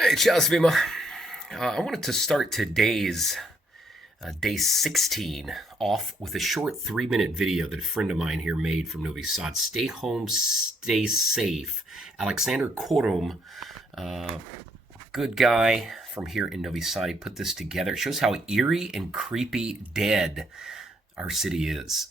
Hey, Charles Vima. I wanted to start today's day 16 off with a short 3-minute video that a friend of mine here made from Novi Sad. Stay home, stay safe. Alexander Korum, good guy from here in Novi Sad, he put this together. It shows how eerie and creepy dead our city is.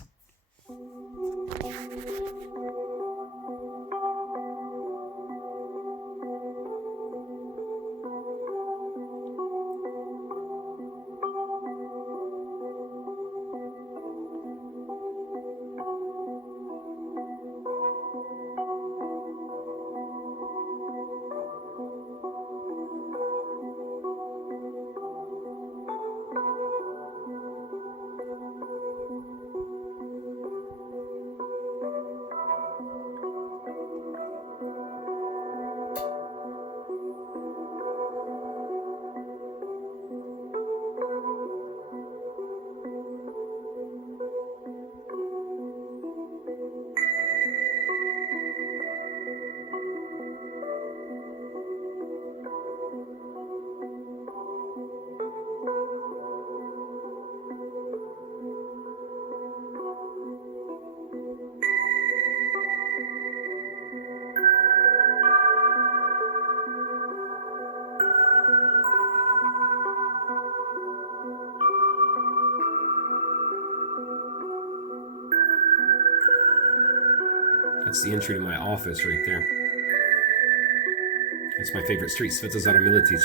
That's the entry to my office right there. That's my favorite street, Svetozar Militic.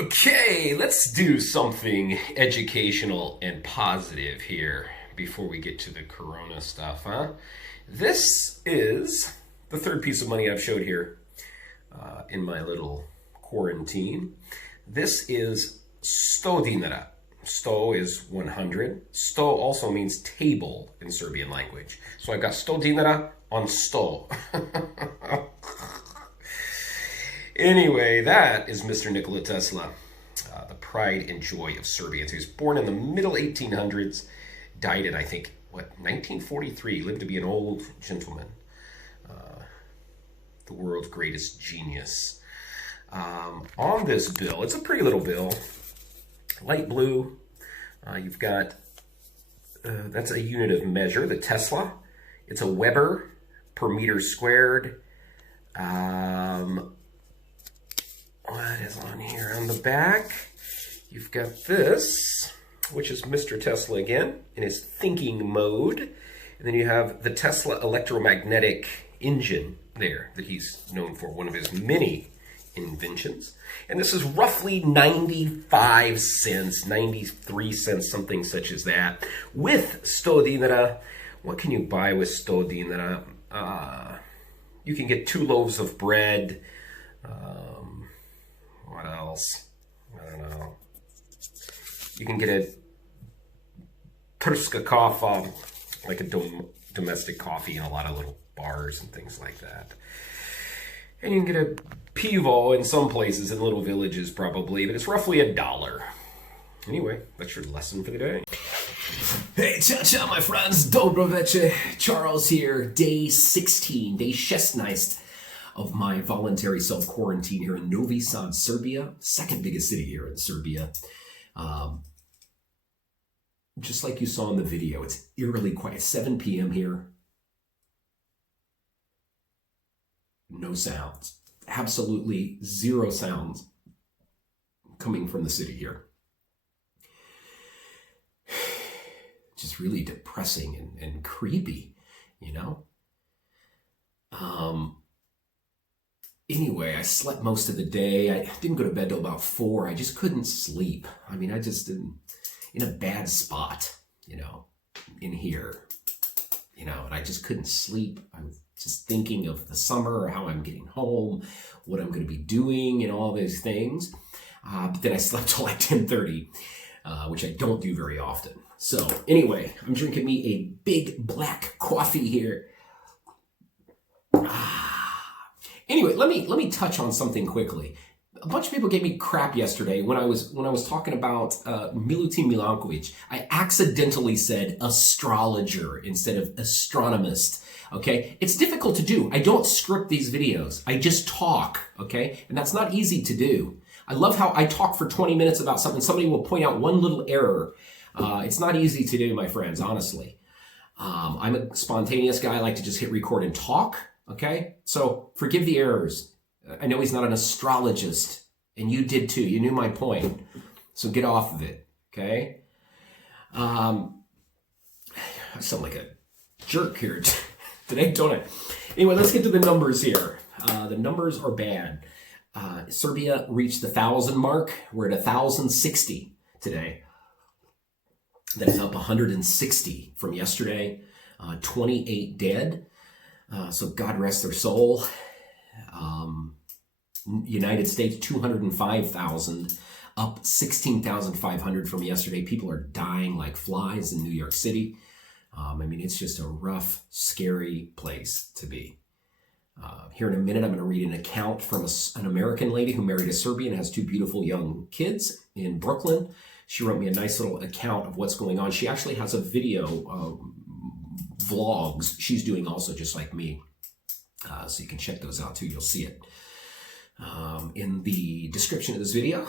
Okay, let's do something educational and positive here before we get to the corona stuff, huh? This is the third piece of money I've showed here in my little quarantine. This is 100 dinara. 100 is 100. 100 also means table in Serbian language. So I've got 100 dinara on 100. Anyway, that is Mr. Nikola Tesla, the pride and joy of Serbians. He was born in the middle 1800s, died in, I think, 1943, lived to be an old gentleman, the world's greatest genius. On this bill, it's a pretty little bill, light blue. You've got, that's a unit of measure, the Tesla. It's a Weber per meter squared. What is on here? On the back, you've got this, which is Mr. Tesla again, in his thinking mode. And then you have the Tesla electromagnetic engine there that he's known for, one of his many inventions. And this is roughly 95 cents, 93 cents, something such as that. With 100 dinara, what can you buy with 100 dinara? You can get 2 loaves of bread. What else? I don't know. You can get a Turska kafa, like a domestic coffee in a lot of little bars and things like that. And you can get a pivo in some places, in little villages probably, but it's roughly $1. Anyway, that's your lesson for the day. Hey, cha-cha, my friends. Zdravo Charles here. Day 16, day 16 of my voluntary self-quarantine here in Novi Sad, Serbia. Second biggest city here in Serbia. Just like you saw in the video, it's eerily quiet. 7 p.m. here. No sounds. Absolutely zero sounds coming from the city here. Just really depressing and creepy, you know? Anyway, I slept most of the day. I didn't go to bed till about 4. I just couldn't sleep. I mean, I just didn't, in a bad spot, you know, in here, you know, and I just couldn't sleep. I was just thinking of the summer, how I'm getting home, what I'm going to be doing, and all these things. But then I slept till like 10:30, which I don't do very often. So anyway, I'm drinking me a big black coffee here. Anyway, let me touch on something quickly. A bunch of people gave me crap yesterday when I was talking about Milutin Milankovic. I accidentally said astrologer instead of astronomist. Okay, it's difficult to do. I don't script these videos. I just talk. Okay, and that's not easy to do. I love how I talk for 20 minutes about something. Somebody will point out one little error. It's not easy to do, my friends, honestly. I'm a spontaneous guy. I like to just hit record and talk, okay? So forgive the errors. I know he's not an astrologist, and you did too. You knew my point. So get off of it, okay? I sound like a jerk here today, don't I? Anyway, let's get to the numbers here. The numbers are bad. Serbia reached the 1,000 mark. We're at 1,060 today. That is up 160 from yesterday. 28 dead. So God rest their soul. United States, 205,000. Up 16,500 from yesterday. People are dying like flies in New York City. I mean, it's just a rough, scary place to be. Here in a minute, I'm going to read an account from an American lady who married a Serbian and has 2 beautiful young kids in Brooklyn. She wrote me a nice little account of what's going on. She actually has a video, vlogs she's doing also, just like me. So you can check those out too. You'll see it in the description of this video.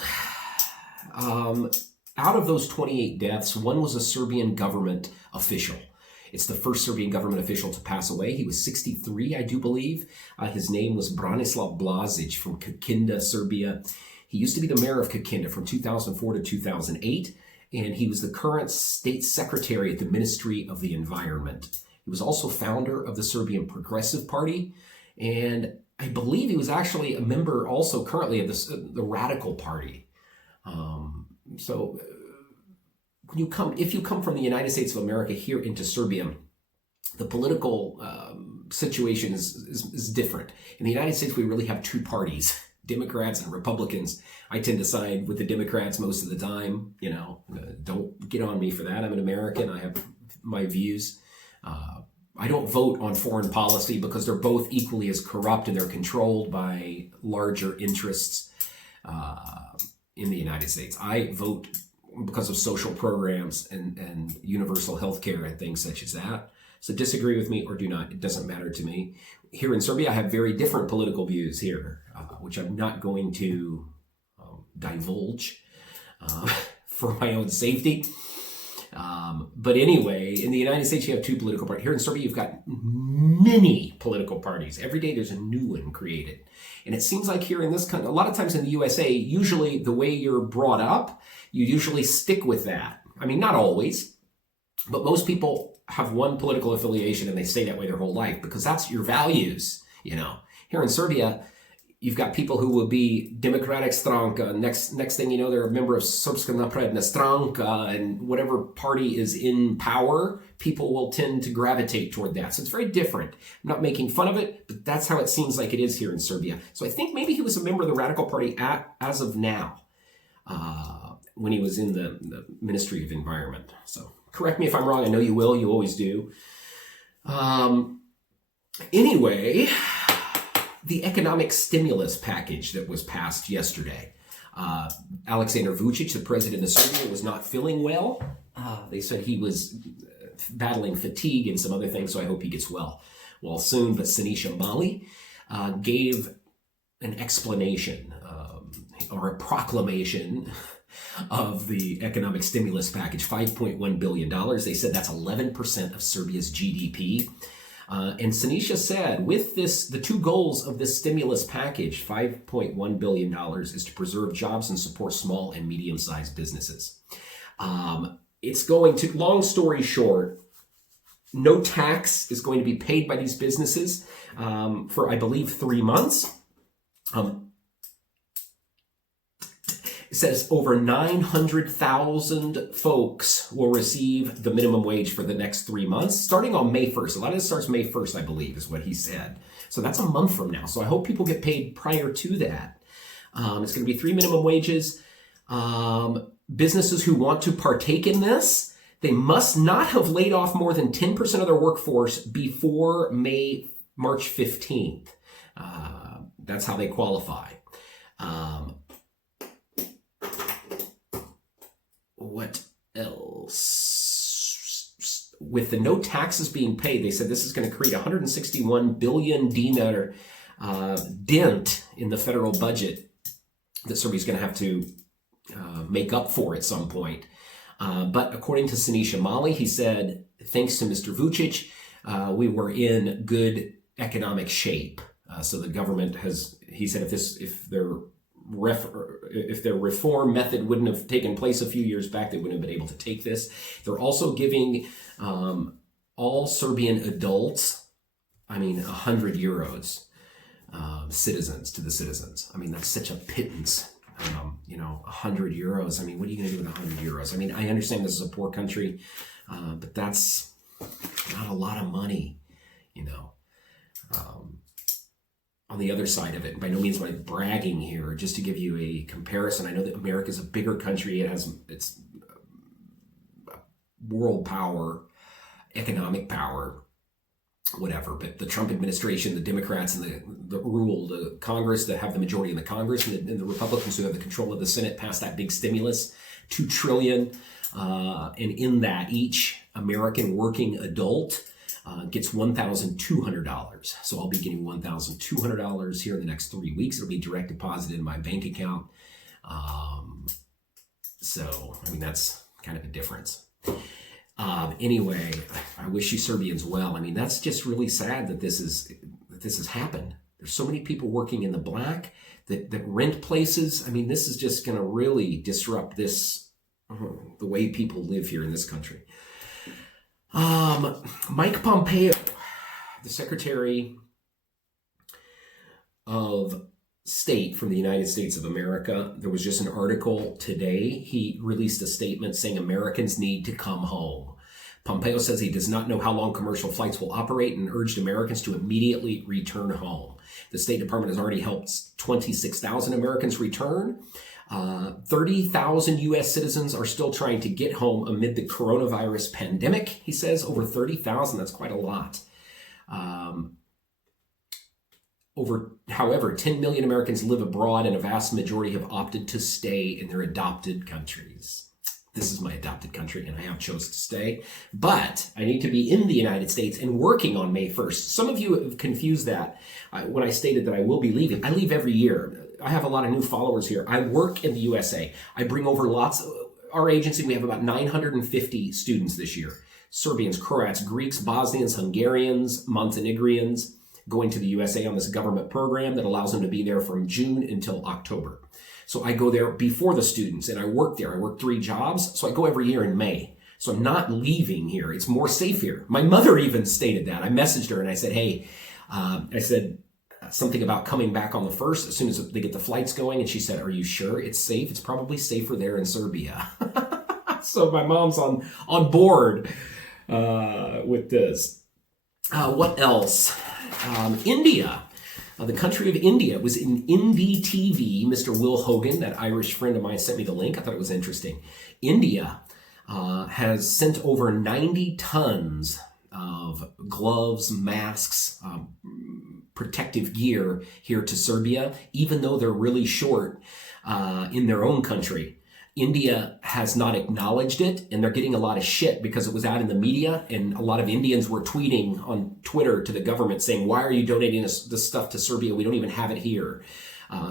Out of those 28 deaths, 1 was a Serbian government official. It's the first Serbian government official to pass away. He was 63, I do believe. His name was Branislav Blazic from Kikinda, Serbia. He used to be the mayor of Kikinda from 2004 to 2008, and he was the current state secretary at the Ministry of the Environment. He was also founder of the Serbian Progressive Party, and I believe he was actually a member also currently of the Radical Party. If you come from the United States of America here into Serbia, the political situation is different. In the United States, we really have 2 parties, Democrats and Republicans. I tend to side with the Democrats most of the time. You know, don't get on me for that. I'm an American. I have my views. I don't vote on foreign policy because they're both equally as corrupt and they're controlled by larger interests in the United States. I vote because of social programs and universal health care and things such as that. So disagree with me or do not. It doesn't matter to me. Here in Serbia, I have very different political views here, which I'm not going to divulge for my own safety. But anyway, in the United States, you have 2 political parties. Here in Serbia, you've got many political parties. Every day there's a new one created. And it seems like here in this country, a lot of times in the USA, usually the way you're brought up, you usually stick with that. I mean, not always, but most people have one political affiliation and they stay that way their whole life because that's your values, you know. Here in Serbia, You've got people who will be Democratic Stranka. Next thing you know, they're a member of Srpska napredna Stranka, and whatever party is in power, people will tend to gravitate toward that. So it's very different. I'm not making fun of it, but that's how it seems like it is here in Serbia. So I think maybe he was a member of the Radical Party as of now, when he was in the Ministry of Environment. So correct me if I'm wrong. I know you will. You always do. Anyway, the economic stimulus package that was passed yesterday. Aleksandar Vučić, the president of Serbia, was not feeling well. They said he was battling fatigue and some other things, so I hope he gets well soon. But Siniša Mali gave an explanation or a proclamation of the economic stimulus package, $5.1 billion. They said that's 11% of Serbia's GDP. And Siniša said, with this, the two goals of this stimulus package, $5.1 billion, is to preserve jobs and support small and medium-sized businesses. It's going to, long story short, no tax is going to be paid by these businesses for, I believe, 3 months. It says over 900,000 folks will receive the minimum wage for the next 3 months, starting on May 1st. A lot of this starts May 1st, I believe, is what he said. So that's a month from now. So I hope people get paid prior to that. It's going to be 3 minimum wages. Businesses who want to partake in this, they must not have laid off more than 10% of their workforce before March 15th. That's how they qualify. What else? With the no taxes being paid, they said this is going to create 161 billion dinar dent in the federal budget that Serbia's going to have to make up for at some point. But according to Siniša Mali, he said, thanks to Mr. Vučić, we were in good economic shape. So the government has, he said, if their reform method wouldn't have taken place a few years back, they wouldn't have been able to take this. They're also giving all Serbian adults, 100 euros, citizens to the citizens. That's such a pittance. 100 euros. What are you going to do with 100 euros? I understand this is a poor country, but that's not a lot of money, On the other side of it, by no means am I bragging here, just to give you a comparison. I know that America is a bigger country. It has its world power, economic power, whatever. But the Trump administration, the Democrats and the rule, the Congress that have the majority in the Congress, and the Republicans who have the control of the Senate passed that big stimulus, $2 trillion. And in that, each American working adult gets $1,200. So I'll be getting $1,200 here in the next 3 weeks. It'll be direct deposited in my bank account. That's kind of a difference. Anyway, I wish you Serbians well. That's just really sad that this has happened. There's so many people working in the black that rent places. This is just going to really disrupt the way people live here in this country. Mike Pompeo, the Secretary of State from the United States of America, there was just an article today. He released a statement saying Americans need to come home. Pompeo says he does not know how long commercial flights will operate and urged Americans to immediately return home. The State Department has already helped 26,000 Americans return. 30,000 U.S. citizens are still trying to get home amid the coronavirus pandemic, he says. Over 30,000, that's quite a lot. However, 10 million Americans live abroad and a vast majority have opted to stay in their adopted countries. This is my adopted country and I have chosen to stay, but I need to be in the United States and working on May 1st. Some of you have confused that when I stated that I will be leaving. I leave every year. I have a lot of new followers here. I work in the USA. I bring over our agency, we have about 950 students this year. Serbians, Croats, Greeks, Bosnians, Hungarians, Montenegrins, going to the USA on this government program that allows them to be there from June until October. So I go there before the students and I work there. I work 3 jobs. So I go every year in May. So I'm not leaving here. It's more safe here. My mother even stated that. I messaged her and I said, hey, something about coming back on the 1st as soon as they get the flights going. And she said, "Are you sure it's safe? It's probably safer there in Serbia." So my mom's on board with this. What else? India. The country of India was in Indie TV. Mr. Will Hogan, that Irish friend of mine, sent me the link. I thought it was interesting. India has sent over 90 tons of gloves, masks, protective gear here to Serbia, even though they're really short in their own country. India has not acknowledged it, and they're getting a lot of shit because it was out in the media, and a lot of Indians were tweeting on Twitter to the government saying, "Why are you donating this stuff to Serbia? We don't even have it here."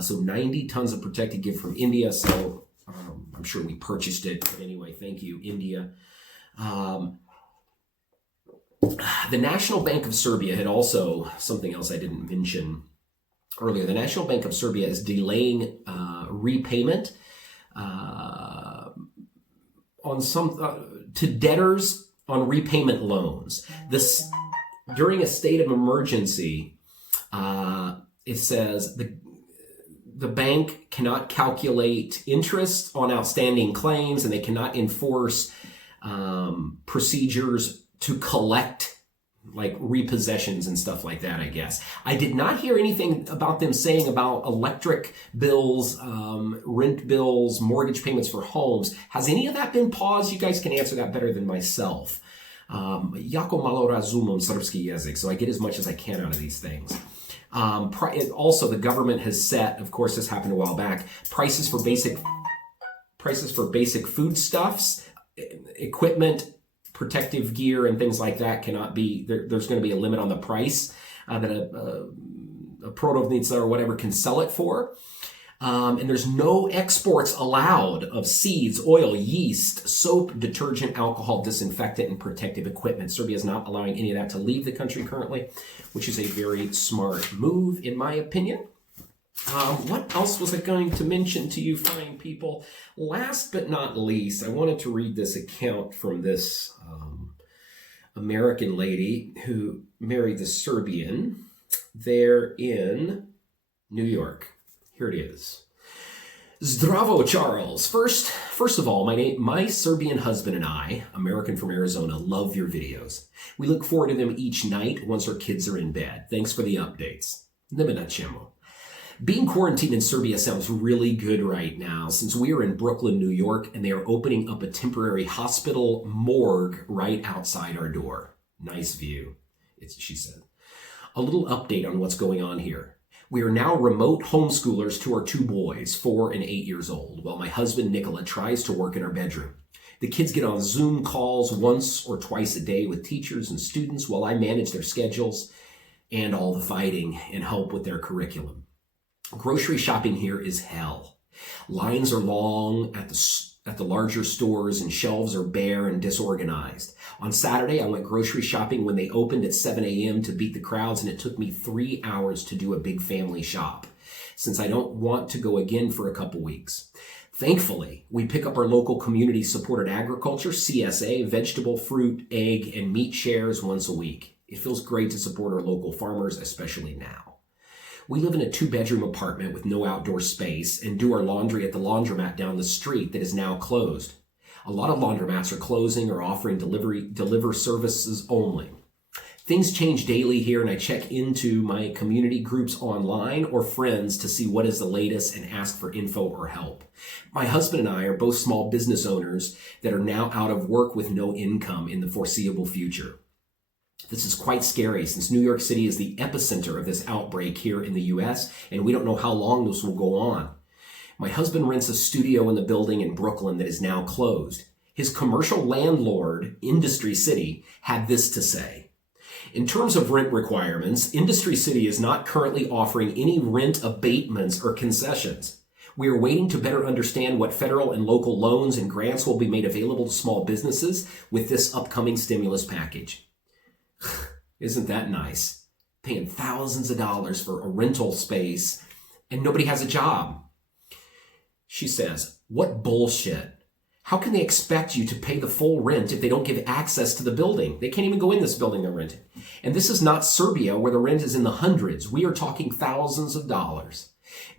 So 90 tons of protective gear from India, so I'm sure we purchased it. But anyway, thank you, India. The National Bank of Serbia had also, something else I didn't mention earlier, the National Bank of Serbia is delaying repayment on to debtors on repayment loans. This during a state of emergency, it says the bank cannot calculate interest on outstanding claims, and they cannot enforce procedures to collect like repossessions and stuff like that, I guess. I did not hear anything about them saying about electric bills, rent bills, mortgage payments for homes. Has any of that been paused? You guys can answer that better than myself. Jako malo razumom srpski jezik, so I get as much as I can out of these things. Also, the government has set, of course, this happened a while back, prices for basic foodstuffs, equipment, protective gear, and things like that cannot be, there's going to be a limit on the price that a Prodavnica or whatever can sell it for. And there's no exports allowed of seeds, oil, yeast, soap, detergent, alcohol, disinfectant, and protective equipment. Serbia is not allowing any of that to leave the country currently, which is a very smart move, in my opinion. What else was I going to mention to you fine people? Last but not least, I wanted to read this account from this American lady who married the Serbian there in New York. Here it is. Zdravo Charles. First of all, my Serbian husband and I, American from Arizona, love your videos. We look forward to them each night once our kids are in bed. Thanks for the updates. Being quarantined in Serbia sounds really good right now, since we are in Brooklyn, New York, and they are opening up a temporary hospital morgue right outside our door. Nice view, she said. A little update on what's going on here. We are now remote homeschoolers to our 2 boys, 4 and 8 years old, while my husband Nikola tries to work in our bedroom. The kids get on Zoom calls once or twice a day with teachers and students while I manage their schedules and all the fighting and help with their curriculum. Grocery shopping here is hell. Lines are long at the larger stores, and shelves are bare and disorganized. On Saturday, I went grocery shopping when they opened at 7 a.m. to beat the crowds, and it took me 3 hours to do a big family shop, since I don't want to go again for a couple weeks. Thankfully, we pick up our local community-supported agriculture, CSA, vegetable, fruit, egg, and meat shares once a week. It feels great to support our local farmers, especially now. We live in a 2-bedroom apartment with no outdoor space and do our laundry at the laundromat down the street that is now closed. A lot of laundromats are closing or offering deliver services only. Things change daily here, and I check into my community groups online or friends to see what is the latest and ask for info or help. My husband and I are both small business owners that are now out of work with no income in the foreseeable future. This is quite scary, since New York City is the epicenter of this outbreak here in the U.S., and we don't know how long this will go on. My husband rents a studio in the building in Brooklyn that is now closed. His commercial landlord, Industry City, had this to say. In terms of rent requirements, Industry City is not currently offering any rent abatements or concessions. We are waiting to better understand what federal and local loans and grants will be made available to small businesses with this upcoming stimulus package. Isn't that nice? Paying thousands of dollars for a rental space and nobody has a job. She says, "What bullshit. How can they expect you to pay the full rent if they don't give access to the building? They can't even go in this building they're renting. And this is not Serbia, where the rent is in the hundreds. We are talking thousands of dollars.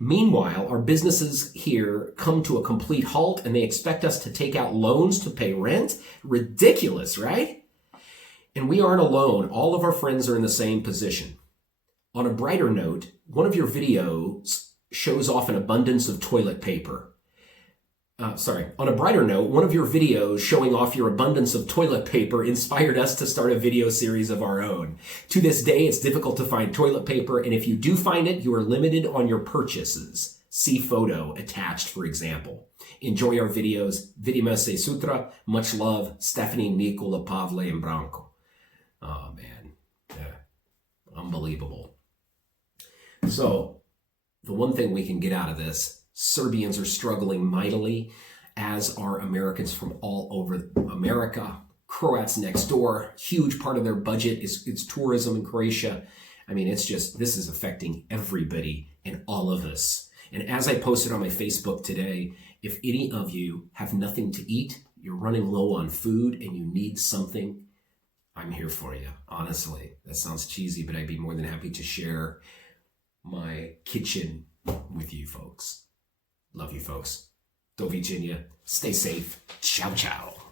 Meanwhile, our businesses here come to a complete halt and they expect us to take out loans to pay rent? Ridiculous, right? And we aren't alone. All of our friends are in the same position. On a brighter note, one of your videos shows off an abundance of toilet paper. On a brighter note, one of your videos showing off your abundance of toilet paper inspired us to start a video series of our own. To this day, it's difficult to find toilet paper, and if you do find it, you are limited on your purchases. See photo attached, for example. Enjoy our videos. Vidimo se sutra. Much love, Stephanie, Nikola, Pavle, and Branko. Oh, man. Yeah. Unbelievable. So, the one thing we can get out of this, Serbians are struggling mightily, as are Americans from all over America. Croats next door, huge part of their budget is tourism in Croatia. I mean, this is affecting everybody and all of us. And as I posted on my Facebook today, if any of you have nothing to eat, you're running low on food and you need something, I'm here for you. Honestly, that sounds cheesy, but I'd be more than happy to share my kitchen with you folks. Love you folks. Do widzenia. Stay safe. Ciao, ciao.